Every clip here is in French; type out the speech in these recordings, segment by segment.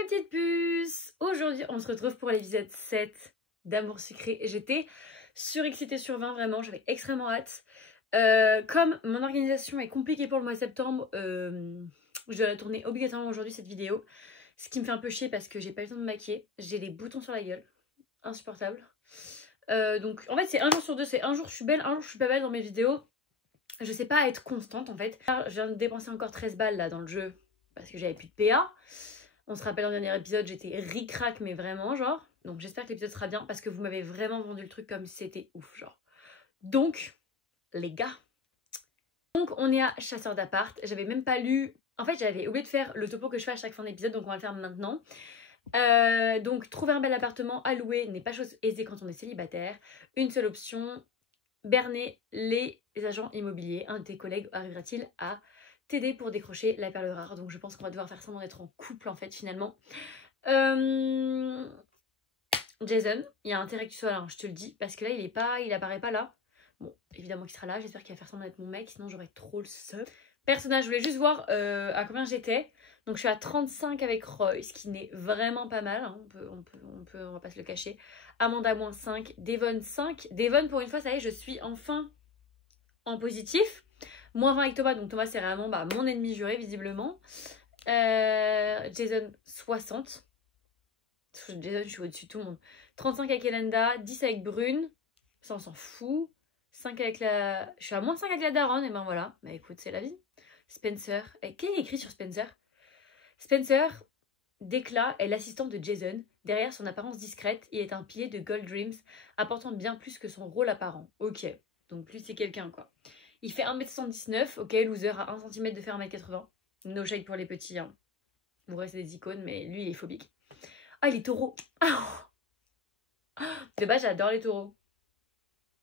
mes petites puces. Aujourd'hui on se retrouve pour l'épisode 7 d'Amour Sucré. J'étais surexcitée sur 20, vraiment, j'avais extrêmement hâte. Comme mon organisation est compliquée pour le mois de septembre, je dois la tourner obligatoirement aujourd'hui cette vidéo. Ce qui me fait un peu chier parce que j'ai pas eu le temps de me maquiller. J'ai des boutons sur la gueule, insupportable. Donc en fait c'est un jour sur deux, c'est un jour je suis belle, un jour je suis pas belle dans mes vidéos. Je sais pas être constante en fait. Je viens de dépenser encore 13 balles là dans le jeu parce que j'avais plus de PA. On se rappelle dans le dernier épisode, j'étais ric-rac mais vraiment genre. Donc j'espère que l'épisode sera bien parce que vous m'avez vraiment vendu le truc comme si c'était ouf genre. Donc les gars, donc on est à Chasseur d'appart. J'avais même pas lu, en fait j'avais oublié de faire le topo que je fais à chaque fin d'épisode, donc on va le faire maintenant. Donc trouver un bel appartement à louer n'est pas chose aisée quand on est célibataire. Une seule option, berner les agents immobiliers. Un de tes collègues arrivera-t-il à t'aider pour décrocher la perle rare? Donc je pense qu'on va devoir faire ça sans être en couple en fait finalement. Jason, il y a intérêt que tu sois là, hein, je te le dis, parce que là il apparaît pas là. Bon, évidemment qu'il sera là, j'espère qu'il va faire semblant d'être mon mec, sinon j'aurais trop le seum. Personnage, je voulais juste voir à combien j'étais. Donc je suis à 35 avec Roy, ce qui n'est vraiment pas mal, hein. On va pas se le cacher. Amanda moins 5, Devon 5. Devon pour une fois, ça y est, je suis enfin en positif. Moins 20 avec Thomas, donc Thomas c'est vraiment mon ennemi juré visiblement. Jason 60. Jason, je suis au-dessus de tout le monde. 35 avec Elenda, 10 avec Brune, ça on s'en fout. 5 avec la... Je suis à moins 5 avec la daronne, et ben voilà. Bah écoute, c'est la vie. Spencer. Et qu'est-ce qu'il y a écrit sur Spencer? Spencer, d'éclat, est l'assistant de Jason. Derrière son apparence discrète, il est un pilier de Gold Dreams, apportant bien plus que son rôle apparent. Ok, donc lui c'est quelqu'un quoi. Il fait 1m79, ok, loser à 1 cm de faire 1m80. No shade pour les petits, hein. Vous restez des icônes, mais lui il est phobique. Ah, il est taureau. De base, j'adore les taureaux.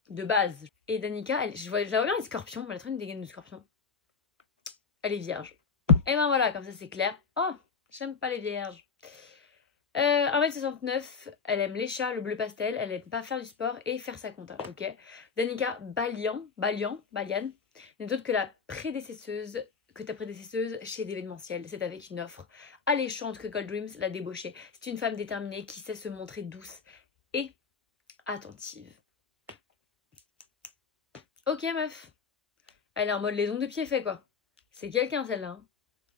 De base. Et Danica, je la vois bien les scorpions. Elle a trop une dégaine de scorpion. Elle est vierge. Et ben voilà, comme ça c'est clair. Oh, j'aime pas les vierges. 1m69, elle aime les chats, le bleu pastel, elle aime pas faire du sport et faire sa compta, ok. Danica Balian, n'est autre que la prédécesseuse, que ta prédécesseuse chez d'événementiel. C'est avec une offre alléchante que Gold Dreams l'a débauchée. C'est une femme déterminée qui sait se montrer douce et attentive. Ok meuf. Elle est en mode les ongles de pied fait quoi. C'est quelqu'un celle-là, hein.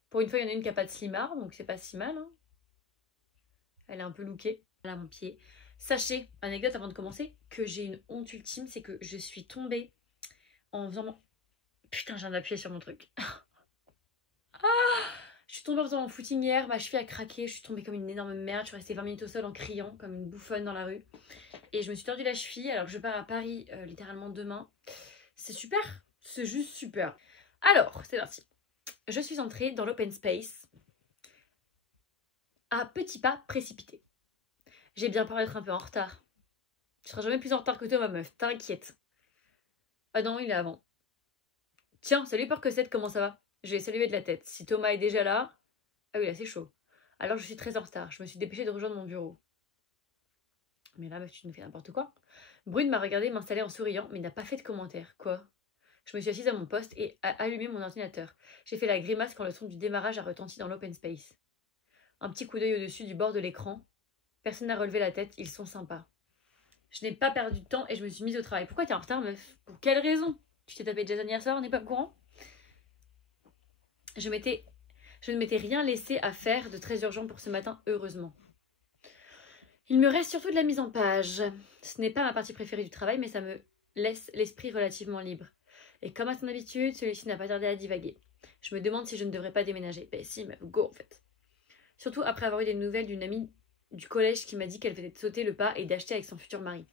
Pour une fois il y en a une qui a pas de slimard, donc c'est pas si mal, hein. Elle est un peu lookée. Elle a mon pied. Sachez, anecdote avant de commencer, que j'ai une honte ultime, c'est que je suis tombée en faisant... Putain, je viens d'appuyer sur mon truc. Je suis tombée en faisant mon footing hier, ma cheville a craqué, je suis tombée comme une énorme merde, je suis restée 20 minutes au sol en criant comme une bouffonne dans la rue. Et je me suis tordu la cheville alors que je pars à Paris littéralement demain. C'est super, c'est juste super. Alors, c'est parti. Je suis entrée dans l'open space à petits pas précipités. J'ai bien peur d'être un peu en retard. Tu seras jamais plus en retard que toi ma meuf, t'inquiète. Ah non, il est avant. Tiens, salut Porc7, comment ça va? Je vais saluer de la tête. Si Thomas est déjà là... Ah oui, là c'est chaud. Alors je suis très en retard. Je me suis dépêchée de rejoindre mon bureau. Mais là, meuf, tu nous fais n'importe quoi. Brune m'a regardé m'installer en souriant, mais n'a pas fait de commentaire. Quoi? Je me suis assise à mon poste et a allumé mon ordinateur. J'ai fait la grimace quand le son du démarrage a retenti dans l'open space. Un petit coup d'œil au-dessus du bord de l'écran. Personne n'a relevé la tête, ils sont sympas. Je n'ai pas perdu de temps et je me suis mise au travail. Pourquoi t'es en retard, meuf? Pour quelle raison? Tu t'es tapé Jason hier soir, on n'est pas au courant? Je ne m'étais rien laissé à faire de très urgent pour ce matin, heureusement. Il me reste surtout de la mise en page. Ce n'est pas ma partie préférée du travail, mais ça me laisse l'esprit relativement libre. Et comme à son habitude, celui-ci n'a pas tardé à divaguer. Je me demande si je ne devrais pas déménager. Ben si, meuf, go en fait. Surtout après avoir eu des nouvelles d'une amie du collège qui m'a dit qu'elle venait de sauter le pas et d'acheter avec son futur mari.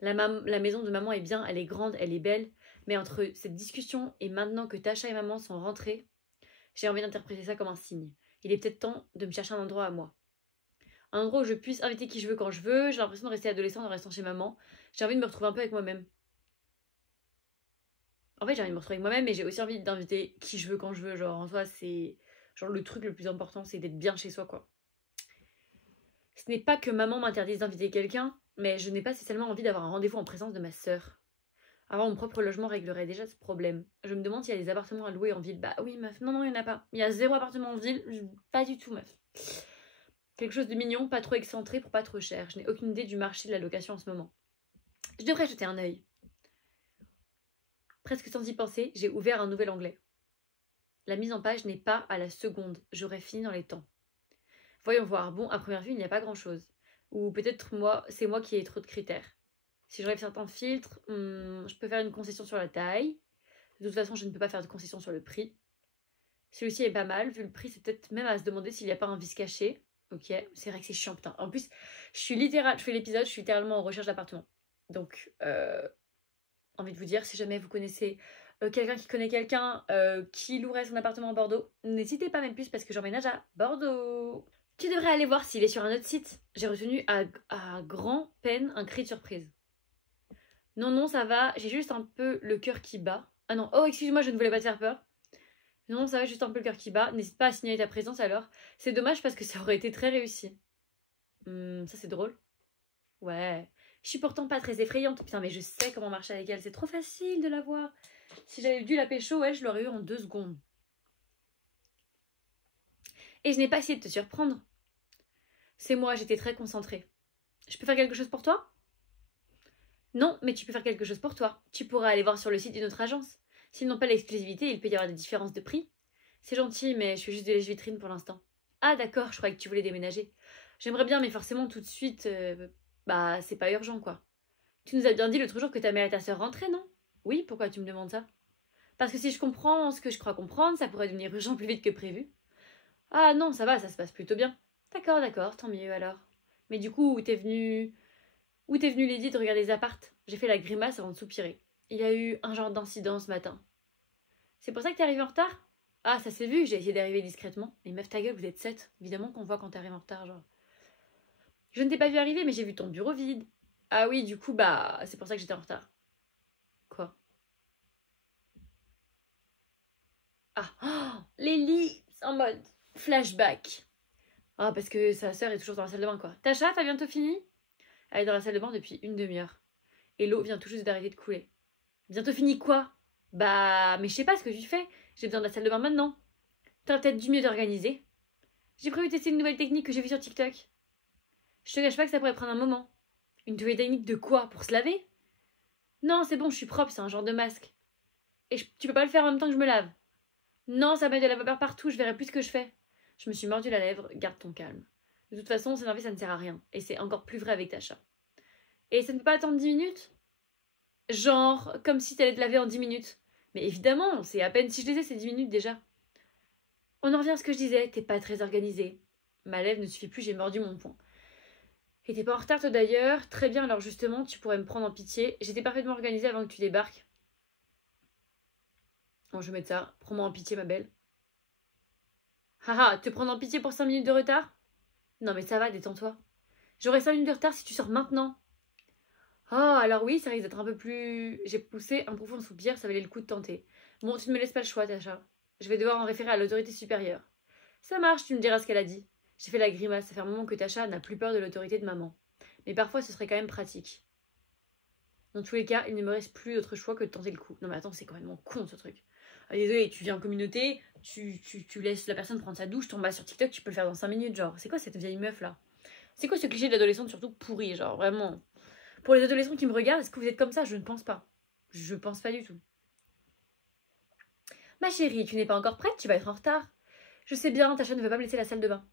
La maison de maman est bien, elle est grande, elle est belle, mais entre cette discussion et maintenant que Tasha et maman sont rentrées, j'ai envie d'interpréter ça comme un signe. Il est peut-être temps de me chercher un endroit à moi. Un endroit où je puisse inviter qui je veux quand je veux. J'ai l'impression de rester adolescente en restant chez maman. J'ai envie de me retrouver un peu avec moi-même. En fait, j'ai envie de me retrouver avec moi-même, mais j'ai aussi envie d'inviter qui je veux quand je veux. Genre, en soi, c'est... Genre, le truc le plus important, c'est d'être bien chez soi, quoi. Ce n'est pas que maman m'interdise d'inviter quelqu'un, mais je n'ai pas spécialement envie d'avoir un rendez-vous en présence de ma sœur. Avoir mon propre logement réglerait déjà ce problème. Je me demande s'il y a des appartements à louer en ville. Bah oui, meuf. Non, il n'y en a pas. Il y a 0 appartement en ville. Pas du tout, meuf. Quelque chose de mignon, pas trop excentré pour pas trop cher. Je n'ai aucune idée du marché de la location en ce moment. Je devrais jeter un œil. Presque sans y penser, j'ai ouvert un nouvel onglet. La mise en page n'est pas à la seconde. J'aurais fini dans les temps. Voyons voir. Bon, à première vue, il n'y a pas grand-chose. Ou peut-être c'est moi qui ai trop de critères. Si j'enlève certains filtres, je peux faire une concession sur la taille. De toute façon, je ne peux pas faire de concession sur le prix. Celui-ci est pas mal. Vu le prix, c'est peut-être même à se demander s'il n'y a pas un vice caché. Ok, c'est vrai que c'est chiant, putain. En plus, je fais l'épisode, je suis littéralement en recherche d'appartement. Donc, envie de vous dire, si jamais vous connaissez quelqu'un qui connaît quelqu'un qui louerait son appartement à Bordeaux, n'hésitez pas même plus parce que j'emménage à Bordeaux. Tu devrais aller voir s'il est sur un autre site. J'ai retenu à grand peine un cri de surprise. Non, non, ça va, j'ai juste un peu le cœur qui bat. Ah non, oh excuse-moi, je ne voulais pas te faire peur. Non, ça va, juste un peu le cœur qui bat. N'hésite pas à signaler ta présence alors. C'est dommage parce que ça aurait été très réussi. Ça c'est drôle. Ouais. Je suis pourtant pas très effrayante. Putain, mais je sais comment marcher avec elle. C'est trop facile de la voir. Si j'avais dû la pécho, ouais, je l'aurais eu en 2 secondes. Et je n'ai pas essayé de te surprendre. C'est moi, j'étais très concentrée. Je peux faire quelque chose pour toi? Non, mais tu peux faire quelque chose pour toi. Tu pourras aller voir sur le site d'une autre agence. S'ils n'ont pas l'exclusivité, il peut y avoir des différences de prix. C'est gentil, mais je suis juste de lèche-vitrine pour l'instant. Ah d'accord, je croyais que tu voulais déménager. J'aimerais bien, mais forcément tout de suite, c'est pas urgent quoi. Tu nous as bien dit l'autre jour que ta mère et ta sœur rentraient, non? Oui, pourquoi tu me demandes ça? Parce que si je comprends ce que je crois comprendre, ça pourrait devenir urgent plus vite que prévu. Ah non, ça va, ça se passe plutôt bien. D'accord, d'accord, tant mieux alors. Mais du coup, où t'es venue Lydie de regarder les appartes? J'ai fait la grimace avant de soupirer. Il y a eu un genre d'incident ce matin. C'est pour ça que t'es arrivée en retard? Ah, ça s'est vu, j'ai essayé d'arriver discrètement. Mais meuf, ta gueule, vous êtes 7. Évidemment qu'on voit quand t'arrives en retard, genre. Je ne t'ai pas vu arriver, mais j'ai vu ton bureau vide. Ah oui, du coup, c'est pour ça que j'étais en retard. Quoi? Ah, oh, Lélie, en mode flashback. Ah, parce que sa sœur est toujours dans la salle de bain, quoi. Tacha, t'as bientôt fini? Elle est dans la salle de bain depuis une demi-heure. Et l'eau vient tout juste d'arrêter de couler. Bientôt fini quoi? Mais je sais pas ce que tu fais. J'ai besoin de la salle de bain maintenant. T'aurais peut-être dû mieux t'organiser. J'ai prévu de tester une nouvelle technique que j'ai vue sur TikTok. Je te cache pas que ça pourrait prendre un moment. Une nouvelle technique de quoi? Pour se laver? Non, c'est bon, je suis propre, c'est un genre de masque. Et tu peux pas le faire en même temps que je me lave. Non, ça met de la vapeur partout, je verrai plus ce que je fais. Je me suis mordu la lèvre, garde ton calme. De toute façon, s'énerver, ça ne sert à rien. Et c'est encore plus vrai avec Tacha. Et ça ne peut pas attendre 10 minutes? Genre, comme si t'allais te laver en 10 minutes. Mais évidemment, c'est à peine si je les ai ces 10 minutes déjà. On en revient à ce que je disais, t'es pas très organisée. Ma lèvre ne suffit plus, j'ai mordu mon poing. Et t'es pas en retard toi d'ailleurs? Très bien, alors justement, tu pourrais me prendre en pitié. J'étais parfaitement organisée avant que tu débarques. Bon, je vais mettre ça. Prends-moi en pitié, ma belle. Haha, te prendre en pitié pour 5 minutes de retard? Non mais ça va, détends-toi. J'aurai 5 minutes de retard si tu sors maintenant. Oh, alors oui, ça risque d'être un peu plus... J'ai poussé un profond soupir, ça valait le coup de tenter. Bon, tu ne me laisses pas le choix, Tacha. Je vais devoir en référer à l'autorité supérieure. Ça marche, tu me diras ce qu'elle a dit. J'ai fait la grimace, ça fait un moment que Tacha n'a plus peur de l'autorité de maman. Mais parfois, ce serait quand même pratique. Dans tous les cas, il ne me reste plus d'autre choix que de tenter le coup. Non mais attends, c'est quand même con ce truc. Ah, désolé, tu viens en communauté, tu laisses la personne prendre sa douche, ton bas sur TikTok, tu peux le faire dans 5 minutes, genre. C'est quoi cette vieille meuf là? C'est quoi ce cliché de l'adolescente surtout pourri, genre, vraiment? Pour les adolescents qui me regardent, est-ce que vous êtes comme ça? Je ne pense pas. Je pense pas du tout. Ma chérie, tu n'es pas encore prête? Tu vas être en retard. Je sais bien, Tacha ne veut pas me laisser la salle de bain.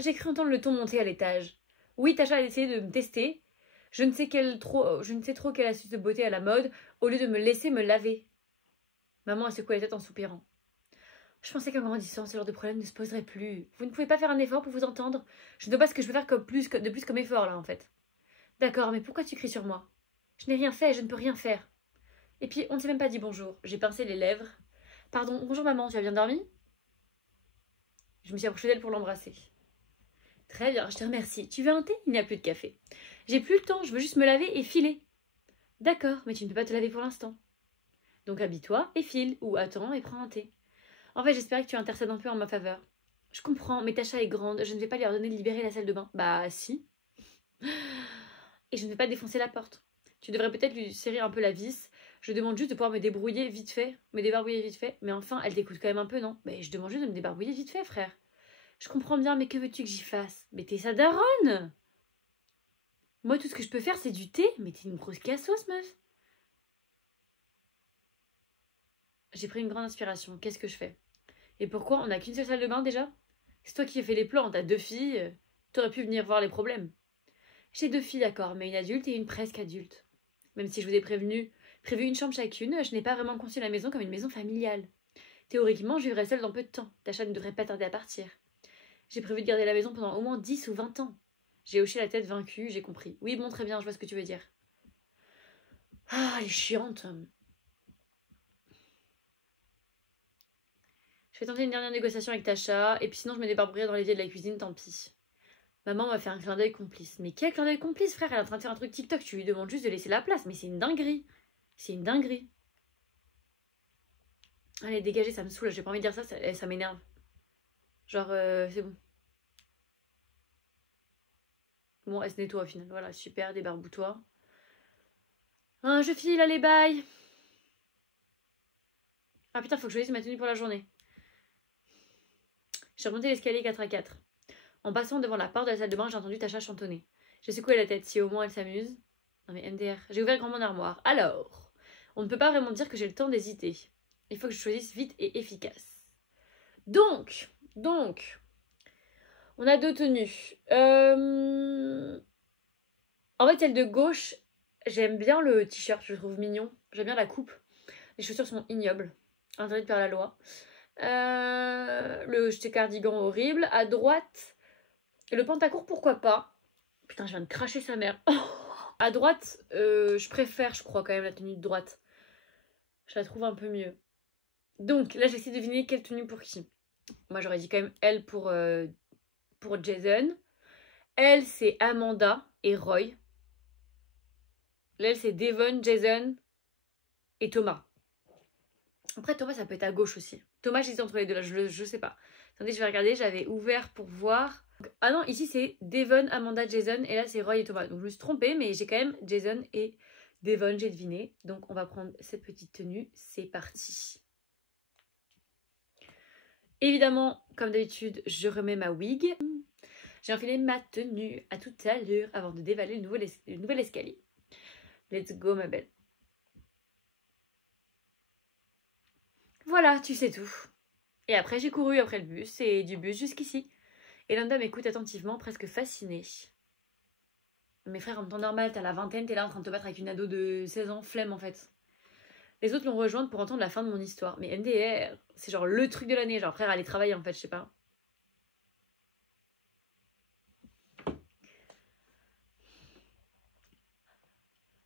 J'ai cru entendre le ton monter à l'étage. Oui, Tacha a essayé de me tester. Je ne sais trop quelle astuce de beauté à la mode, au lieu de me laisser me laver. Maman a secoué la tête en soupirant. Je pensais qu'en grandissant, ce genre de problème ne se poserait plus. Vous ne pouvez pas faire un effort pour vous entendre? Je ne vois pas ce que je peux faire de plus comme effort, là, en fait. D'accord, mais pourquoi tu cries sur moi? Je n'ai rien fait, je ne peux rien faire. Et puis, on ne s'est même pas dit bonjour. J'ai pincé les lèvres. Pardon, bonjour maman, tu as bien dormi? Je me suis approchée d'elle pour l'embrasser. Très bien, je te remercie. Tu veux un thé? Il n'y a plus de café. J'ai plus le temps, je veux juste me laver et filer. D'accord, mais tu ne peux pas te laver pour l'instant. Donc habille-toi et file, ou attends et prends un thé. En fait, j'espérais que tu intercèdes un peu en ma faveur. Je comprends, mais Tacha est grande, je ne vais pas lui ordonner de libérer la salle de bain. Bah si. Et je ne vais pas défoncer la porte. Tu devrais peut-être lui serrer un peu la vis. Je demande juste de pouvoir me débarbouiller vite fait. Mais enfin, elle t'écoute quand même un peu, non? Mais je demande juste de me débarbouiller vite fait, frère. Je comprends bien, mais que veux-tu que j'y fasse? Mais t'es sa daronne! Moi, tout ce que je peux faire, c'est du thé. Mais t'es une grosse cassos, meuf. J'ai pris une grande inspiration. Qu'est-ce que je fais? Et pourquoi on n'a qu'une seule salle de bain déjà? C'est toi qui as fait les plans, t'as 2 filles. T'aurais pu venir voir les problèmes. J'ai 2 filles, d'accord, mais une adulte et une presque adulte. Même si je vous ai prévu une chambre chacune, je n'ai pas vraiment conçu la maison comme une maison familiale. Théoriquement, je vivrai seule dans peu de temps. Tasha ne devrait pas tarder à partir. J'ai prévu de garder la maison pendant au moins 10 ou 20 ans. J'ai hoché la tête vaincue, j'ai compris. Oui, bon, très bien, je vois ce que tu veux dire. Ah, elle est chiante. Je vais tenter une dernière négociation avec Tasha, et puis sinon je me débarbouillerai dans l'évier de la cuisine, tant pis. Maman m'a fait un clin d'œil complice. Mais quel clin d'œil complice, frère? Elle est en train de faire un truc TikTok, tu lui demandes juste de laisser la place. Mais c'est une dinguerie. C'est une dinguerie. Allez, dégagez, ça me saoule, j'ai pas envie de dire ça, ça m'énerve. Genre, c'est bon. Bon, elle se nettoie au final. Voilà, super, débarbouille-toi. Ah, je file, allez, bye. Ah putain, faut que je choisisse ma tenue pour la journée. J'ai remonté l'escalier 4 à 4. En passant devant la porte de la salle de bain, j'ai entendu Tasha chantonner. J'ai secoué la tête, si au moins elle s'amuse. Non mais MDR. J'ai ouvert grand mon armoire. Alors, on ne peut pas vraiment dire que j'ai le temps d'hésiter. Il faut que je choisisse vite et efficace. Donc, on a 2 tenues. En fait, celle de gauche, j'aime bien le t-shirt, je le trouve mignon. J'aime bien la coupe. Les chaussures sont ignobles. Interdites par la loi. Le cardigan horrible. À droite, le pantacourt, pourquoi pas. Putain, je viens de cracher sa mère. À droite, je préfère, je crois, quand même la tenue de droite. Je la trouve un peu mieux. Donc, là, j'essaie de deviner quelle tenue pour qui. Moi, j'aurais dit quand même elle pour Jason. Elle, c'est Amanda et Roy. Là, elle, c'est Devon, Jason et Thomas. Après, Thomas, ça peut être à gauche aussi. Thomas, j'hésite entre les deux, là, je sais pas. Attendez, je vais regarder, j'avais ouvert pour voir. Ah non, ici, c'est Devon, Amanda, Jason, et là, c'est Roy et Thomas. Donc, je me suis trompée, mais j'ai quand même Jason et Devon, j'ai deviné. Donc, on va prendre cette petite tenue. C'est parti. Évidemment, comme d'habitude, je remets ma wig. J'ai enfilé ma tenue à toute allure avant de dévaler le nouvel escalier. Let's go, ma belle. Voilà, tu sais tout. Et après, j'ai couru après le bus et du bus jusqu'ici. Et Linda m'écoute attentivement, presque fascinée. Mes frères, en temps normal, t'as la vingtaine, t'es là en train de te battre avec une ado de 16 ans, flemme en fait. Les autres l'ont rejointe pour entendre la fin de mon histoire. Mais MDR, c'est genre le truc de l'année. Genre, frère, aller travailler en fait, je sais pas.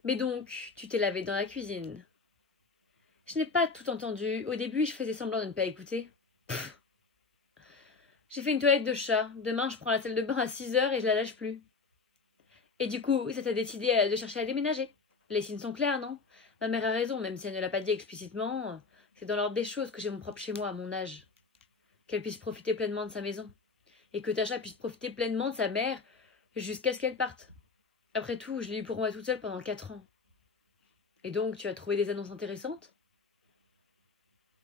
Mais donc, tu t'es lavé dans la cuisine. Je n'ai pas tout entendu. Au début, je faisais semblant de ne pas écouter. J'ai fait une toilette de chat. Demain, je prends la salle de bain à 6h et je la lâche plus. Et du coup, ça t'a décidé de chercher à déménager. Les signes sont clairs, non? Ma mère a raison, même si elle ne l'a pas dit explicitement. C'est dans l'ordre des choses que j'ai mon propre chez moi à mon âge. Qu'elle puisse profiter pleinement de sa maison. Et que Tasha puisse profiter pleinement de sa mère jusqu'à ce qu'elle parte. Après tout, je l'ai eu pour moi toute seule pendant 4 ans. Et donc, tu as trouvé des annonces intéressantes?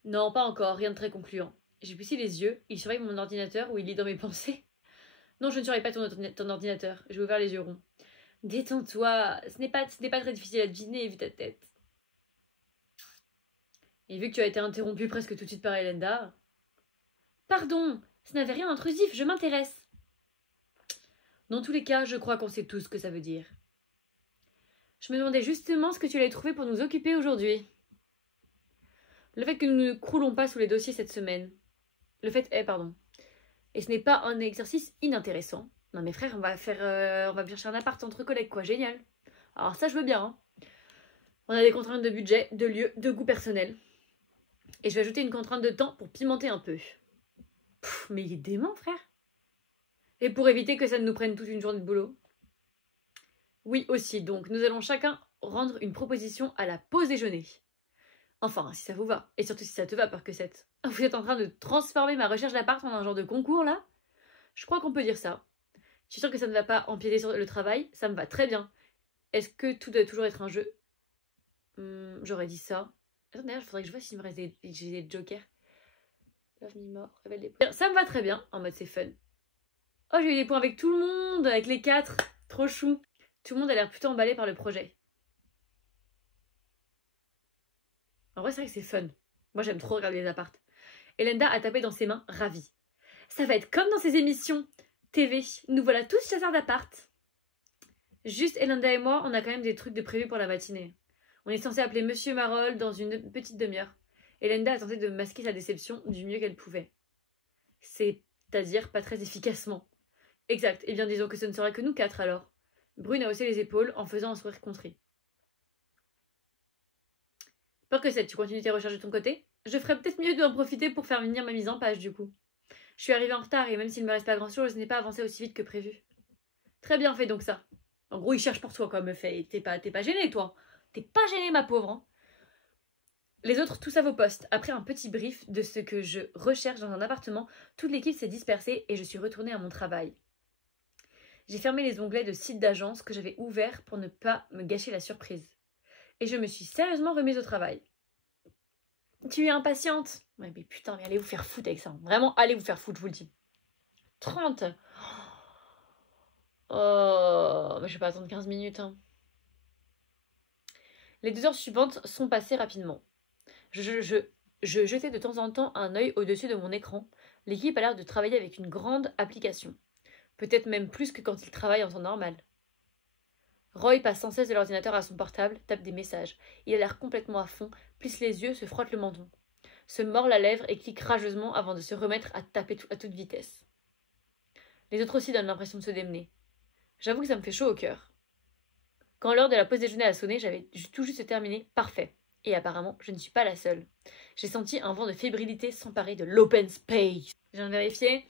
Non, pas encore, rien de très concluant. J'ai plissé les yeux, il surveille mon ordinateur ou il lit dans mes pensées. Non, je ne surveille pas ton ordinateur. J'ai ouvert les yeux ronds. Détends-toi, ce n'est pas très difficile à deviner vu ta tête. Et vu que tu as été interrompu presque tout de suite par Elenda. Pardon, ce n'avait rien d'intrusif, je m'intéresse. Dans tous les cas, je crois qu'on sait tous ce que ça veut dire. Je me demandais justement ce que tu allais trouver pour nous occuper aujourd'hui. Le fait que nous ne croulons pas sous les dossiers cette semaine. Le fait est, pardon. Et ce n'est pas un exercice inintéressant. Non mais frère, on va chercher un appart entre collègues, quoi, génial. Alors ça, je veux bien. Hein. On a des contraintes de budget, de lieu, de goût personnel. Et je vais ajouter une contrainte de temps pour pimenter un peu. Pff, mais il est dément, frère. Et pour éviter que ça ne nous prenne toute une journée de boulot. Oui, aussi, donc nous allons chacun rendre une proposition à la pause déjeuner. Enfin, si ça vous va. Et surtout si ça te va, Perquesette. Vous êtes en train de transformer ma recherche d'appart en un genre de concours, là? Je crois qu'on peut dire ça. Je suis sûre que ça ne va pas empiéter sur le travail. Ça me va très bien. Est-ce que tout doit toujours être un jeu? J'aurais dit ça. Attends, d'ailleurs, il faudrait que je vois s'il me reste des jokers. Love me more, révèle des points. Ça me va très bien, en mode c'est fun. Oh, j'ai eu des points avec tout le monde, avec les 4. Trop chou. Tout le monde a l'air plutôt emballé par le projet. En vrai, c'est vrai que c'est fun. Moi, j'aime trop regarder les appartes. Elenda a tapé dans ses mains, ravie. Ça va être comme dans ces émissions TV. Nous voilà tous chasseurs d'appart. Juste Elenda et moi, on a quand même des trucs de prévus pour la matinée. On est censé appeler Monsieur Marol dans une petite demi-heure. Elenda a tenté de masquer sa déception du mieux qu'elle pouvait. C'est-à-dire pas très efficacement. Exact. Eh bien, disons que ce ne serait que nous 4 alors. Brune a haussé les épaules en faisant un sourire contré. Peur que tu continues tes recherches de ton côté? Je ferais peut-être mieux d'en profiter pour faire venir ma mise en page, du coup. Je suis arrivée en retard et même s'il ne me reste pas grand-chose, je n'ai pas avancé aussi vite que prévu. Très bien, fais donc ça. En gros, il cherche pour toi, quoi, me fait. T'es pas gênée, toi. T'es pas gênée, ma pauvre. Hein. Les autres, tous à vos postes. Après un petit brief de ce que je recherche dans un appartement, toute l'équipe s'est dispersée et je suis retournée à mon travail. J'ai fermé les onglets de site d'agence que j'avais ouverts pour ne pas me gâcher la surprise. Et je me suis sérieusement remise au travail. Tu es impatiente? Ouais, mais putain, mais allez vous faire foutre avec ça. Vraiment, allez vous faire foutre, je vous le dis. 30. Oh, mais je vais pas attendre 15 minutes. Hein. Les 2 heures suivantes sont passées rapidement. Je jetais de temps en temps un œil au-dessus de mon écran. L'équipe a l'air de travailler avec une grande application. Peut-être même plus que quand il travaille en temps normal. Roy passe sans cesse de l'ordinateur à son portable, tape des messages. Il a l'air complètement à fond, plisse les yeux, se frotte le menton. Se mord la lèvre et clique rageusement avant de se remettre à taper à toute vitesse. Les autres aussi donnent l'impression de se démener. J'avoue que ça me fait chaud au cœur. Quand l'heure de la pause déjeuner a sonné, j'avais tout juste terminé. Parfait. Et apparemment, je ne suis pas la seule. J'ai senti un vent de fébrilité s'emparer de l'open space. Je viens de vérifier.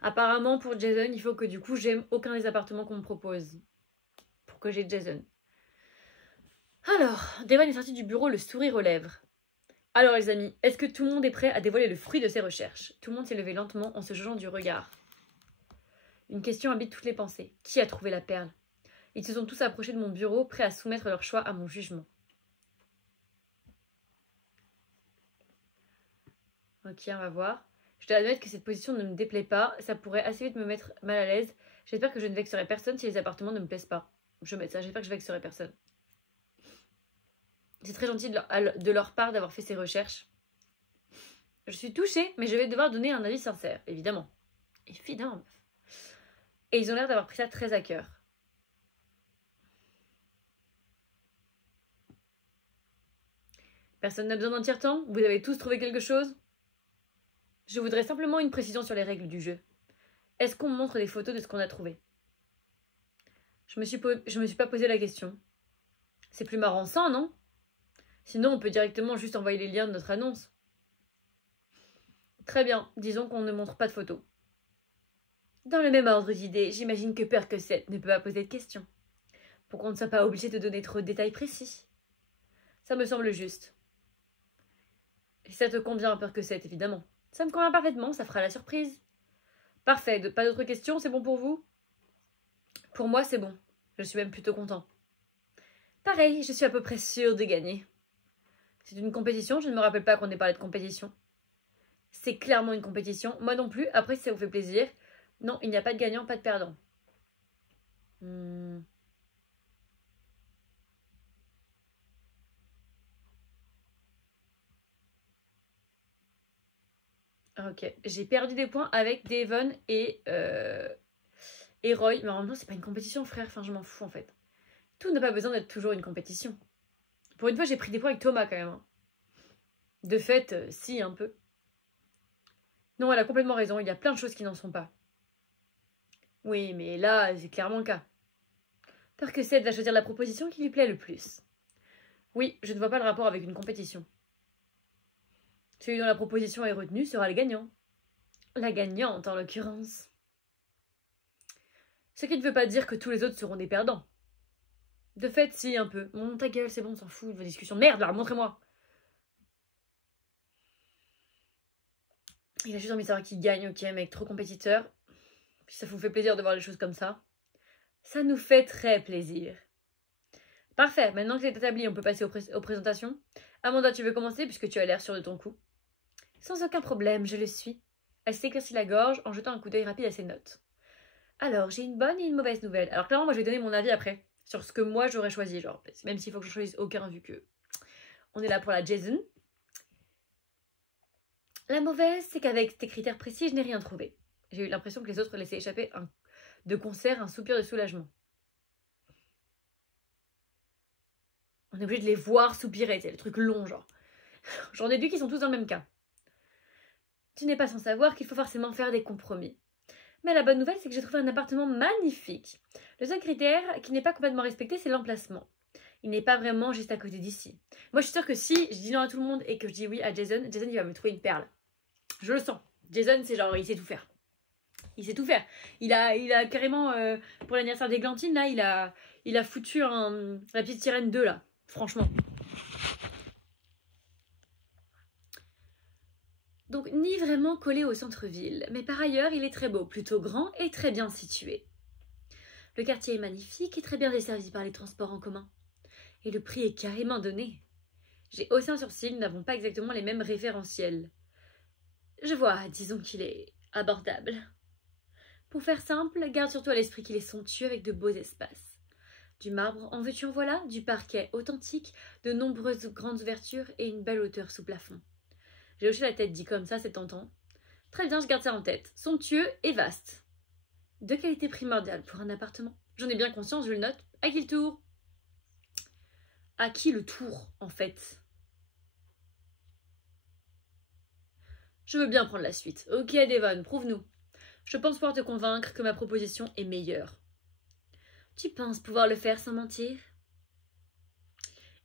Apparemment, pour Jason, il faut que du coup, j'aime aucun des appartements qu'on me propose. Pour que j'ai Jason. Alors, Devon est sorti du bureau, le sourire aux lèvres. Alors les amis, est-ce que tout le monde est prêt à dévoiler le fruit de ses recherches? Tout le monde s'est levé lentement en se jugeant du regard. Une question habite toutes les pensées. Qui a trouvé la perle? Ils se sont tous approchés de mon bureau, prêts à soumettre leur choix à mon jugement. Ok, on va voir. Je dois admettre que cette position ne me déplaît pas. Ça pourrait assez vite me mettre mal à l'aise. J'espère que je ne vexerai personne si les appartements ne me plaisent pas. Je vais mettre ça, j'espère que je vexerai personne. C'est très gentil de leur part d'avoir fait ces recherches. Je suis touchée, mais je vais devoir donner un avis sincère, évidemment. Évidemment, meuf. Et ils ont l'air d'avoir pris ça très à cœur. Personne n'a besoin d'un tiers-temps? Vous avez tous trouvé quelque chose? Je voudrais simplement une précision sur les règles du jeu. Est-ce qu'on me montre des photos de ce qu'on a trouvé? Je me suis pas posé la question. C'est plus marrant sans, non? Sinon, on peut directement juste envoyer les liens de notre annonce. Très bien, disons qu'on ne montre pas de photos. Dans le même ordre d'idées, j'imagine que Percocet ne peut pas poser de questions. Pour qu'on ne soit pas obligé de donner trop de détails précis. Ça me semble juste. Et ça te convient, Percocet, évidemment. Ça me convient parfaitement, ça fera la surprise. Parfait, pas d'autres questions, c'est bon pour vous? Pour moi, c'est bon. Je suis même plutôt content. Pareil, je suis à peu près sûre de gagner. C'est une compétition, je ne me rappelle pas qu'on ait parlé de compétition. C'est clairement une compétition. Moi non plus, après si ça vous fait plaisir. Non, il n'y a pas de gagnant, pas de perdant. Ok, j'ai perdu des points avec Devon et Roy. Mais en même temps, c'est pas une compétition, frère. Enfin, je m'en fous en fait. Tout n'a pas besoin d'être toujours une compétition. Pour une fois, j'ai pris des points avec Thomas quand même. Hein. De fait, si, un peu. Non, elle a complètement raison. Il y a plein de choses qui n'en sont pas. Oui, mais là, c'est clairement le cas. Percocet va choisir la proposition qui lui plaît le plus. Oui, je ne vois pas le rapport avec une compétition. Celui dont la proposition est retenue sera le gagnant. La gagnante, en l'occurrence. Ce qui ne veut pas dire que tous les autres seront des perdants. De fait, si, un peu. Mon ta gueule, c'est bon, on s'en fout de vos discussions. Merde, là, montrez-moi. Il a juste envie de savoir qui gagne, ok, mec, trop compétiteur. Puis ça vous fait plaisir de voir les choses comme ça. Ça nous fait très plaisir. Parfait, maintenant que c'est établi, on peut passer aux présentations. Amanda, tu veux commencer puisque tu as l'air sûre de ton coup. Sans aucun problème, je le suis. Elle s'éclaircit la gorge en jetant un coup d'œil rapide à ses notes. Alors, j'ai une bonne et une mauvaise nouvelle. Alors clairement, moi je vais donner mon avis après, sur ce que moi j'aurais choisi, genre, même s'il faut que je choisisse aucun vu que on est là pour la Jason. La mauvaise, c'est qu'avec tes critères précis, je n'ai rien trouvé. J'ai eu l'impression que les autres laissaient échapper de concert un soupir de soulagement. On est obligé de les voir soupirer, c'est le truc long, genre. J'en déduis qu'ils sont tous dans le même cas. Tu n'es pas sans savoir qu'il faut forcément faire des compromis. Mais la bonne nouvelle, c'est que j'ai trouvé un appartement magnifique. Le seul critère qui n'est pas complètement respecté, c'est l'emplacement. Il n'est pas vraiment juste à côté d'ici. Moi, je suis sûre que si je dis non à tout le monde et que je dis oui à Jason, Jason, il va me trouver une perle. Je le sens. Jason, c'est genre, il sait tout faire. Il sait tout faire. Il a carrément, pour l'anniversaire d'Églantine, là, il a foutu la petite sirène 2, là. Franchement. Donc, ni vraiment collé au centre-ville, mais par ailleurs, il est très beau, plutôt grand et très bien situé. Le quartier est magnifique et très bien desservi par les transports en commun. Et le prix est carrément donné. J'ai haussé un sourcil, nous n'avons pas exactement les mêmes référentiels. Je vois, disons qu'il est abordable. Pour faire simple, garde surtout à l'esprit qu'il est somptueux avec de beaux espaces. Du marbre en veux-tu en voilà, du parquet authentique, de nombreuses grandes ouvertures et une belle hauteur sous plafond. J'ai hoché la tête dit comme ça, c'est tentant. Très bien, je garde ça en tête. Somptueux et vaste. De qualité primordiale pour un appartement. J'en ai bien conscience, je le note. À qui le tour? À qui le tour, en fait? Je veux bien prendre la suite. Ok, Devon, prouve-nous. Je pense pouvoir te convaincre que ma proposition est meilleure. Tu penses pouvoir le faire sans mentir?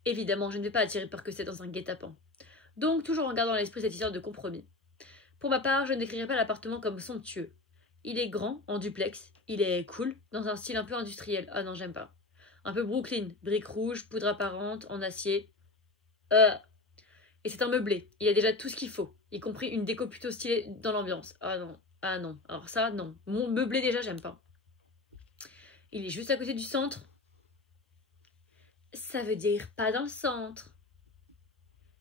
Évidemment, je ne vais pas attirer peur que c'est dans un guet-apens. Donc, toujours en gardant à l'esprit cette histoire de compromis. Pour ma part, je ne décrirai pas l'appartement comme somptueux. Il est grand, en duplex. Il est cool, dans un style un peu industriel. Ah non, j'aime pas. Un peu Brooklyn, briques rouges, poudre apparente, en acier. Et c'est un meublé. Il a déjà tout ce qu'il faut, y compris une déco plutôt stylée dans l'ambiance. Ah non, ah non. Alors ça, non. Mon meublé déjà, j'aime pas. Il est juste à côté du centre. Ça veut dire pas dans le centre.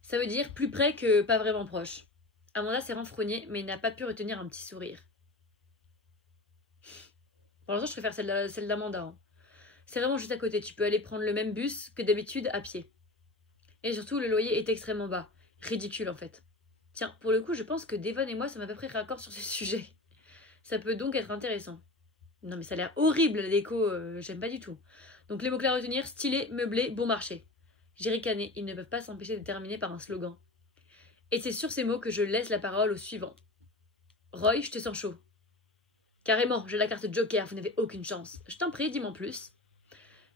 Ça veut dire plus près que pas vraiment proche. Amanda s'est renfrognée, mais il n'a pas pu retenir un petit sourire. Pour l'instant, je préfère celle d'Amanda. Hein. C'est vraiment juste à côté. Tu peux aller prendre le même bus que d'habitude à pied. Et surtout, le loyer est extrêmement bas. Ridicule, en fait. Tiens, pour le coup, je pense que Devon et moi sommes à peu près raccord sur ce sujet. Ça peut donc être intéressant. Non, mais ça a l'air horrible, la déco. J'aime pas du tout. Donc, les mots-clés à retenir, stylé, meublé, bon marché. J'ai ricané. Ils ne peuvent pas s'empêcher de terminer par un slogan. Et c'est sur ces mots que je laisse la parole au suivant. Roy, je te sens chaud. Carrément, j'ai la carte Joker, vous n'avez aucune chance. Je t'en prie, dis-moi en plus.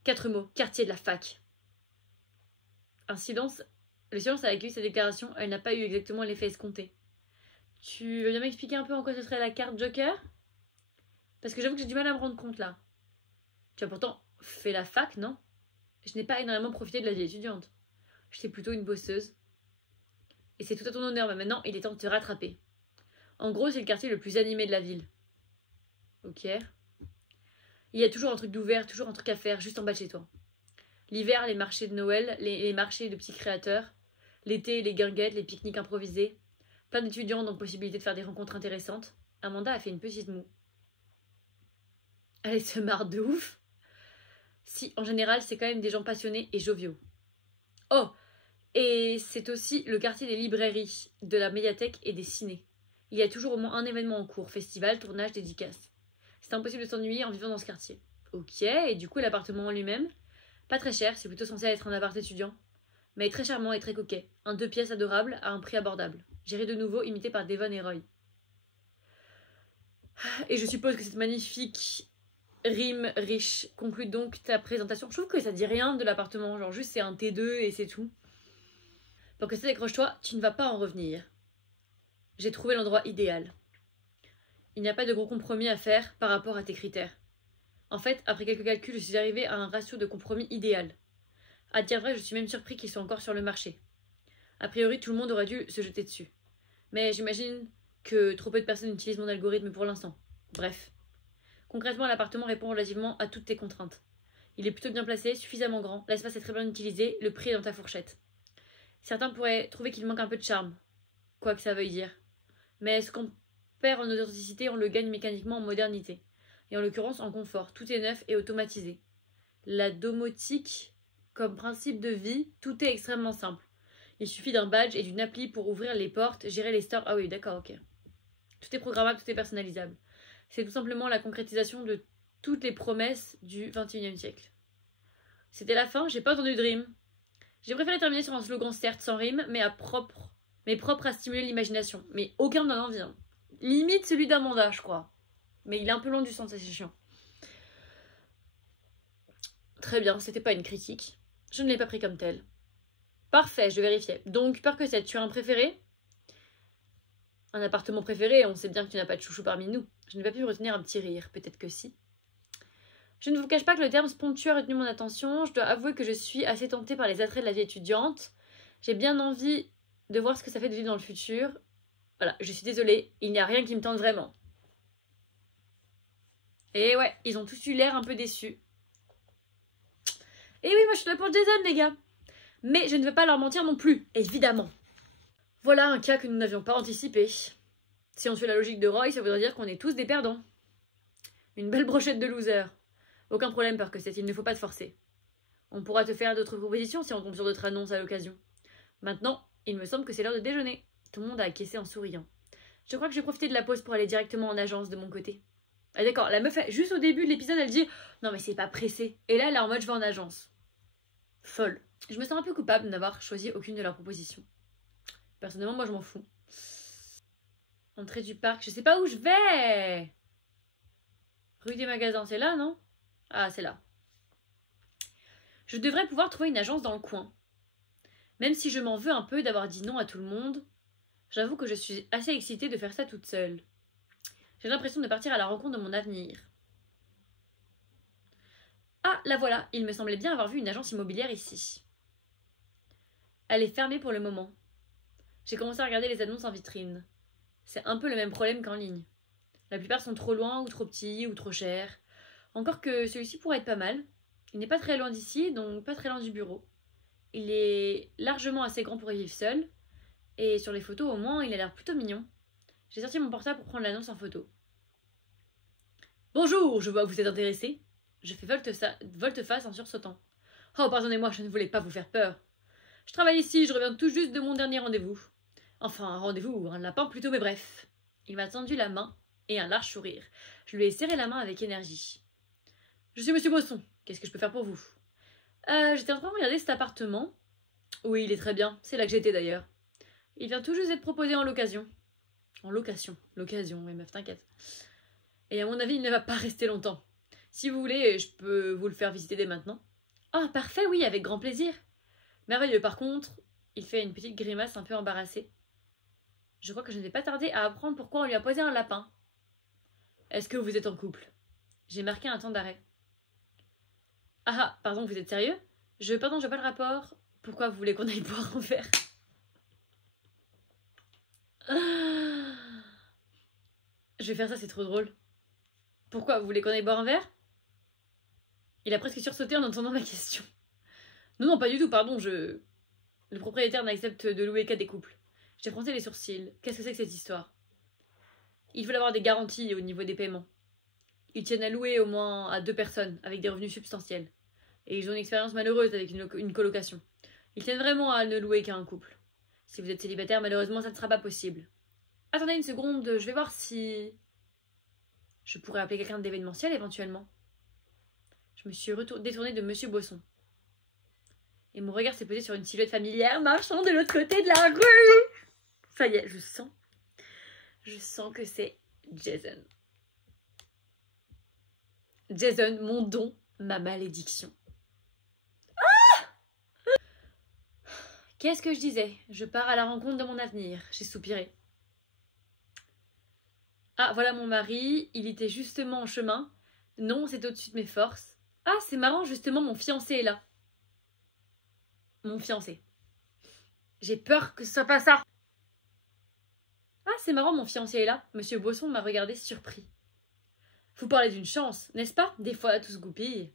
4 mots, quartier de la fac. Un silence. Le silence a accueilli cette déclaration, elle n'a pas eu exactement l'effet escompté. Tu veux bien m'expliquer un peu en quoi ce serait la carte Joker? Parce que j'avoue que j'ai du mal à me rendre compte là. Tu as pourtant fait la fac, non? Je n'ai pas énormément profité de la vie étudiante. J'étais plutôt une bosseuse. Et c'est tout à ton honneur, mais maintenant il est temps de te rattraper. En gros, c'est le quartier le plus animé de la ville. Ok. Il y a toujours un truc d'ouvert, toujours un truc à faire, juste en bas de chez toi. L'hiver, les marchés de Noël, les marchés de petits créateurs. L'été, les guinguettes, les pique-niques improvisés. Plein d'étudiants, donc possibilité de faire des rencontres intéressantes. Amanda a fait une petite moue. Elle se marre de ouf. Si, en général, c'est quand même des gens passionnés et joviaux. Oh, et c'est aussi le quartier des librairies, de la médiathèque et des cinés. Il y a toujours au moins un événement en cours, festival, tournage, dédicace. C'est impossible de s'ennuyer en vivant dans ce quartier. Ok, et du coup l'appartement en lui-même, pas très cher, c'est plutôt censé être un appart étudiant, mais très charmant et très coquet. Un 2 pièces adorable à un prix abordable. Géré de nouveau, imité par Devon et Roy. Et je suppose que cette magnifique rime riche conclut donc ta présentation. Je trouve que ça dit rien de l'appartement, genre juste c'est un T2 et c'est tout. Pour que ça décroche-toi, tu ne vas pas en revenir. J'ai trouvé l'endroit idéal. Il n'y a pas de gros compromis à faire par rapport à tes critères. En fait, après quelques calculs, je suis arrivée à un ratio de compromis idéal. À dire vrai, je suis même surpris qu'ils soient encore sur le marché. A priori, tout le monde aurait dû se jeter dessus. Mais j'imagine que trop peu de personnes utilisent mon algorithme pour l'instant. Bref. Concrètement, l'appartement répond relativement à toutes tes contraintes. Il est plutôt bien placé, suffisamment grand, l'espace est très bien utilisé, le prix est dans ta fourchette. Certains pourraient trouver qu'il manque un peu de charme. quoi que ça veuille dire. Mais ce qu'on perd en authenticité, on le gagne mécaniquement en modernité. Et en l'occurrence en confort. Tout est neuf et automatisé. La domotique, comme principe de vie, tout est extrêmement simple. Il suffit d'un badge et d'une appli pour ouvrir les portes, gérer les stores. Ah oui, d'accord, ok. Tout est programmable, tout est personnalisable. C'est tout simplement la concrétisation de toutes les promesses du XXIe siècle. C'était la fin, j'ai pas entendu de rime. J'ai préféré terminer sur un slogan certes sans rime, mais propre à stimuler l'imagination. Mais aucun n'en envie. Hein. Limite celui d'Amanda, je crois. Mais il est un peu long du sens, c'est chiant. Très bien, c'était pas une critique. Je ne l'ai pas pris comme tel. Parfait, je vérifiais. Donc, Percocet, tu as un préféré? Un appartement préféré, on sait bien que tu n'as pas de chouchou parmi nous. Je n'ai pas pu retenir un petit rire, peut-être que si. Je ne vous cache pas que le terme sponsor a retenu mon attention. Je dois avouer que je suis assez tentée par les attraits de la vie étudiante. J'ai bien envie de voir ce que ça fait de vivre dans le futur. Voilà, je suis désolée, il n'y a rien qui me tente vraiment. Et ouais, ils ont tous eu l'air un peu déçus. Et oui, moi je suis là pour Jason, les gars. Mais je ne veux pas leur mentir non plus, évidemment. Voilà un cas que nous n'avions pas anticipé. Si on suit la logique de Roy, ça voudrait dire qu'on est tous des perdants. Une belle brochette de losers. Aucun problème, Percocet, il ne faut pas te forcer. On pourra te faire d'autres propositions si on tombe sur d'autres annonces à l'occasion. Maintenant, il me semble que c'est l'heure de déjeuner. Tout le monde a acquiescé en souriant. Je crois que j'ai profité de la pause pour aller directement en agence de mon côté. Ah d'accord, la meuf, juste au début de l'épisode, elle dit « Non mais c'est pas pressé ». Et là, elle est en mode « Je vais en agence ». Folle. Je me sens un peu coupable d'avoir choisi aucune de leurs propositions. Personnellement, moi, je m'en fous. Entrée du parc, je sais pas où je vais. Rue des Magasins, c'est là, non? Ah, c'est là. Je devrais pouvoir trouver une agence dans le coin. Même si je m'en veux un peu d'avoir dit non à tout le monde, j'avoue que je suis assez excitée de faire ça toute seule. J'ai l'impression de partir à la rencontre de mon avenir. Ah, la voilà, il me semblait bien avoir vu une agence immobilière ici. Elle est fermée pour le moment. J'ai commencé à regarder les annonces en vitrine. C'est un peu le même problème qu'en ligne. La plupart sont trop loin ou trop petits ou trop chers. Encore que celui-ci pourrait être pas mal. Il n'est pas très loin d'ici, donc pas très loin du bureau. Il est largement assez grand pour y vivre seul. Et sur les photos, au moins, il a l'air plutôt mignon. J'ai sorti mon portable pour prendre l'annonce en photo. Bonjour, je vois que vous êtes intéressé. Je fais volte-face en sursautant. Oh, pardonnez-moi, je ne voulais pas vous faire peur. Je travaille ici, je reviens tout juste de mon dernier rendez-vous. Enfin, un rendez-vous, un lapin plutôt, mais bref. Il m'a tendu la main et un large sourire. Je lui ai serré la main avec énergie. Je suis Monsieur Bosson. Qu'est-ce que je peux faire pour vous? J'étais en train de regarder cet appartement. Oui, il est très bien. C'est là que j'étais d'ailleurs. Il vient tout juste d'être proposé en location. En location. L'occasion, oui, meuf, t'inquiète. Et à mon avis, il ne va pas rester longtemps. Si vous voulez, je peux vous le faire visiter dès maintenant. Ah, parfait, oui, avec grand plaisir. Merveilleux, par contre, il fait une petite grimace un peu embarrassée. Je crois que je ne vais pas tarder à apprendre pourquoi on lui a posé un lapin. Est-ce que vous êtes en couple? J'ai marqué un temps d'arrêt. Ah, pardon, vous êtes sérieux? Pardon, je vois pas le rapport. Pourquoi vous voulez qu'on aille boire un verre? Je vais faire ça, c'est trop drôle. Pourquoi, vous voulez qu'on aille boire un verre? Il a presque sursauté en entendant ma question. Non, non, pas du tout, pardon, Le propriétaire n'accepte de louer qu'à des couples. J'ai froncé les sourcils. Qu'est-ce que c'est que cette histoire? Il faut avoir des garanties au niveau des paiements. Ils tiennent à louer au moins à 2 personnes, avec des revenus substantiels. Et ils ont une expérience malheureuse avec une colocation. Ils tiennent vraiment à ne louer qu'à un couple. Si vous êtes célibataire, malheureusement, ça ne sera pas possible. Attendez une seconde, je vais voir si... Je pourrais appeler quelqu'un d'événementiel, éventuellement. Je me suis détournée de Monsieur Bosson. Et mon regard s'est posé sur une silhouette familière marchant de l'autre côté de la rue. Ça y est, je sens que c'est Jason. Jason, mon don, ma malédiction. Ah! Qu'est-ce que je disais? Je pars à la rencontre de mon avenir. J'ai soupiré. Ah, voilà mon mari. Il était justement en chemin. Non, c'est au-dessus de mes forces. Ah, c'est marrant, justement, mon fiancé est là. Mon fiancé. J'ai peur que ce soit pas ça. Ah, c'est marrant, mon fiancé est là. Monsieur Bosson m'a regardé surpris. Vous parlez d'une chance, n'est-ce pas? Des fois, tout se goupille.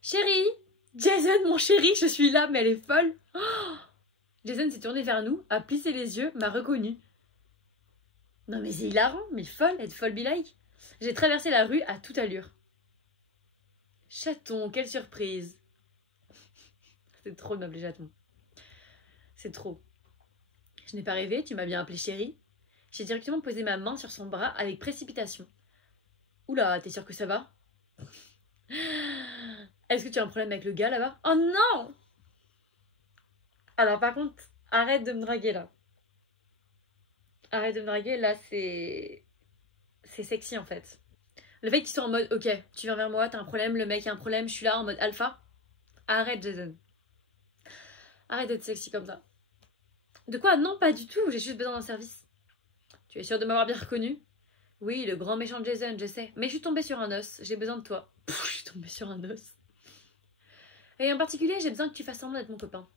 Chérie! Jason, mon chéri, je suis là, mais elle est folle. Oh, Jason s'est tourné vers nous, a plissé les yeux, m'a reconnu. Non mais c'est hilarant, mais folle, être folle be like. J'ai traversé la rue à toute allure. Chaton, quelle surprise. C'est trop de m'appeler chaton. C'est trop. Je n'ai pas rêvé, tu m'as bien appelé chérie. J'ai directement posé ma main sur son bras avec précipitation. Oula, t'es sûre que ça va? Est-ce que tu as un problème avec le gars là-bas? Oh non! Alors par contre, arrête de me draguer là. Arrête de me draguer, là c'est sexy en fait. Le fait qu'ils soient en mode, ok, tu viens vers moi, t'as un problème, le mec a un problème, je suis là en mode alpha. Arrête Jason. Arrête d'être sexy comme ça. De quoi? Non, pas du tout, j'ai juste besoin d'un service. Tu es sûre de m'avoir bien reconnu? Oui, le grand méchant Jason, je sais. Mais je suis tombée sur un os, j'ai besoin de toi. Pff, je suis tombée sur un os. Et en particulier, j'ai besoin que tu fasses semblant d'être mon copain.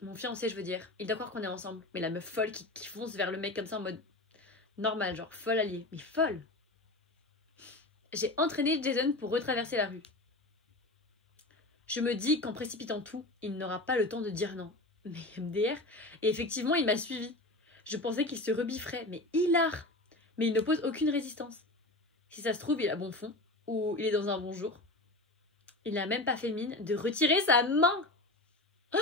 Mon fiancé, je veux dire. Il doit croire qu'on est ensemble. Mais la meuf folle qui fonce vers le mec comme ça en mode normal, genre folle alliée. Mais folle! J'ai entraîné Jason pour retraverser la rue. Je me dis qu'en précipitant tout, il n'aura pas le temps de dire non. Mais MDR. Et effectivement, il m'a suivi. Je pensais qu'il se rebifferait, mais hilar! Mais il n'oppose aucune résistance. Si ça se trouve, il a bon fond, ou il est dans un bon jour. Il n'a même pas fait mine de retirer sa main. Oh,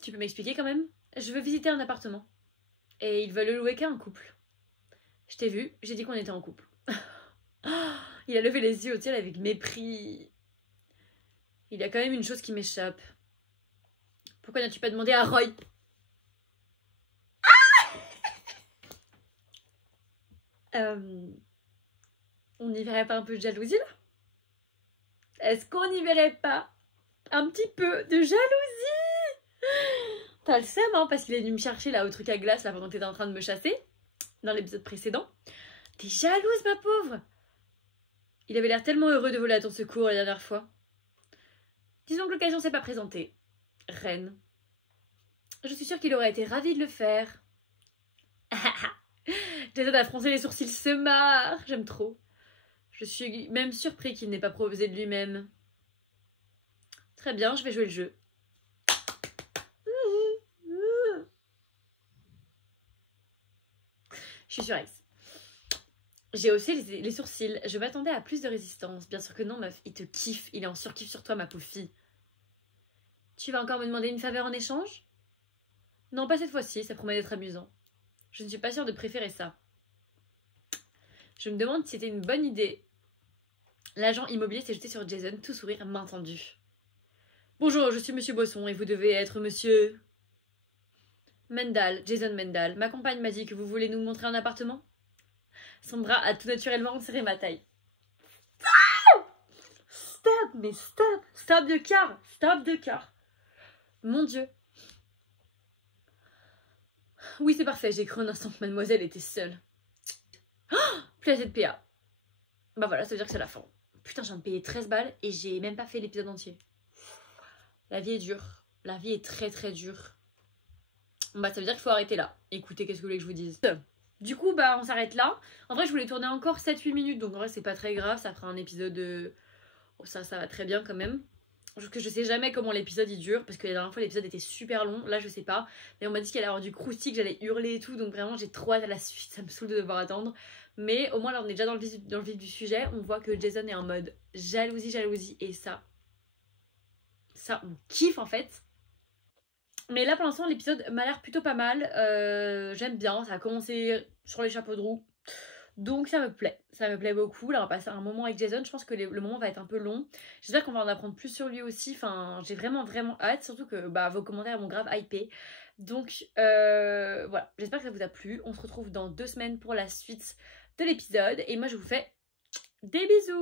tu peux m'expliquer quand même? Je veux visiter un appartement. Et ils veulent le louer qu'à un couple. Je t'ai vu, j'ai dit qu'on était en couple. Oh, il a levé les yeux au ciel avec mépris. Il y a quand même une chose qui m'échappe. Pourquoi n'as-tu pas demandé à Roy? On n'y verrait pas un peu de jalousie là? Est-ce qu'on n'y verrait pas un petit peu de jalousie? T'as le seum, hein, parce qu'il est venu me chercher là au truc à glace là pendant que t'étais en train de me chasser dans l'épisode précédent. T'es jalouse, ma pauvre? Il avait l'air tellement heureux de voler à ton secours la dernière fois. Disons que l'occasion s'est pas présentée. Reine. Je suis sûre qu'il aurait été ravi de le faire. Jason a froncé les sourcils, se marre. J'aime trop. Je suis même surpris qu'il n'ait pas proposé de lui-même. Très bien, je vais jouer le jeu. Je suis sur X. J'ai haussé les sourcils. Je m'attendais à plus de résistance. Bien sûr que non, meuf. Il te kiffe. Il est en surkiff sur toi, ma pauvre fille. Tu vas encore me demander une faveur en échange? Non, pas cette fois-ci. Ça promet d'être amusant. Je ne suis pas sûre de préférer ça. Je me demande si c'était une bonne idée. L'agent immobilier s'est jeté sur Jason, tout sourire, main tendue. Bonjour, je suis Monsieur Bosson et vous devez être Monsieur... Mendal, Jason Mendal. Ma compagne m'a dit que vous voulez nous montrer un appartement? Son bras a tout naturellement serré ma taille. Stop, mais stop. Stop de car. Stop de car. Mon Dieu. Oui, c'est parfait. J'ai cru un instant que mademoiselle était seule. Oh, plus assez de PA. Bah voilà, ça veut dire que c'est la fin. Putain, je viens de payer 13 balles et j'ai même pas fait l'épisode entier. La vie est dure. La vie est très très dure. Bah ça veut dire qu'il faut arrêter là. Écoutez, qu'est-ce que vous voulez que je vous dise? Du coup, bah on s'arrête là. En vrai, je voulais tourner encore 7-8 minutes. Donc en vrai, c'est pas très grave. Ça fera un épisode de... Oh, ça va très bien quand même. Parce que je sais jamais comment l'épisode il dure. Parce que la dernière fois, l'épisode était super long. Là, je sais pas. Mais on m'a dit qu'il allait avoir du croustillant, que j'allais hurler et tout. Donc vraiment, j'ai trop hâte à la suite. Ça me saoule de devoir attendre. Mais au moins, là, on est déjà dans le vif du sujet. On voit que Jason est en mode jalousie. Et ça, on kiffe en fait. Mais là pour l'instant l'épisode m'a l'air plutôt pas mal, j'aime bien, ça a commencé sur les chapeaux de roue, donc ça me plaît beaucoup. Là on va passer un moment avec Jason, je pense que le moment va être un peu long, j'espère qu'on va en apprendre plus sur lui aussi, enfin j'ai vraiment hâte, surtout que bah, vos commentaires m'ont grave hypé, donc voilà, j'espère que ça vous a plu, on se retrouve dans 2 semaines pour la suite de l'épisode, et moi je vous fais des bisous.